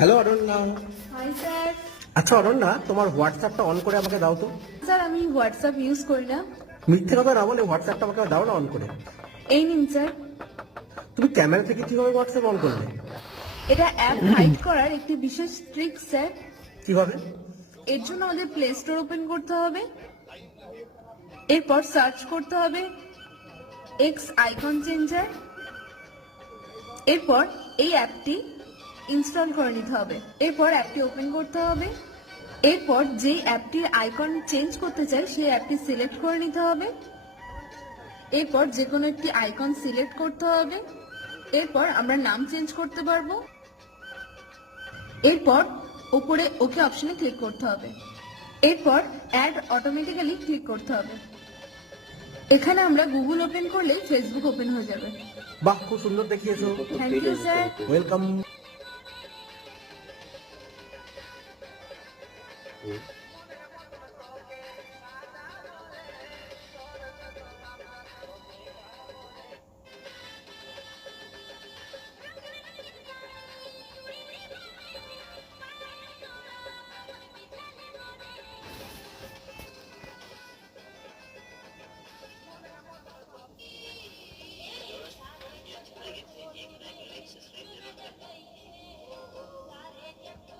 Hello Aranya. Hi sir. আচ্ছা অরণ্যা, তোমার হোয়াটসঅ্যাপটা on করে আমাকে দাও তো। স্যার আমি হোয়াটসঅ্যাপ ইউজ করি না। মিথ্যে কথা না বলে হোয়াটসঅ্যাপটা আমাকে দাও না অন করে। এই নিন স্যার। তুমি ক্যামেরা থেকে কিভাবে হোয়াটসঅ্যাপ অন করলে? এটা অ্যাপ হাইড করার একটি বিশেষ ট্রিক স্যার। কিভাবে? এর জন্য আমাদের প্লে স্টোর ওপেন করতে হবে, এরপর সার্চ করতে হবে এক্স আইকন চেঞ্জার, এরপর এই অ্যাপটি ইনস্টল করে নিতে হবে, এরপর অ্যাপটি ওপেন করতে হবে, এরপর যে অ্যাপটির আইকন চেঞ্জ করতে চাই সেই অ্যাপটি সিলেক্ট করে নিতে হবে, এরপর যে কোনো একটি আইকন সিলেক্ট করতে হবে, এরপর আমরা নাম চেঞ্জ করতে পারবো, এরপর উপরে ওকে অপশনে ক্লিক করতে হবে, এরপর অ্যাড অটোমেটিক্যালি ক্লিক করতে হবে। এখানে আমরা গুগল ওপেন করলেই ফেসবুক ওপেন হয়ে যাবে। বাহ, খুব সুন্দর দেখিয়েছো। Thank you sir. ওয়েলকাম।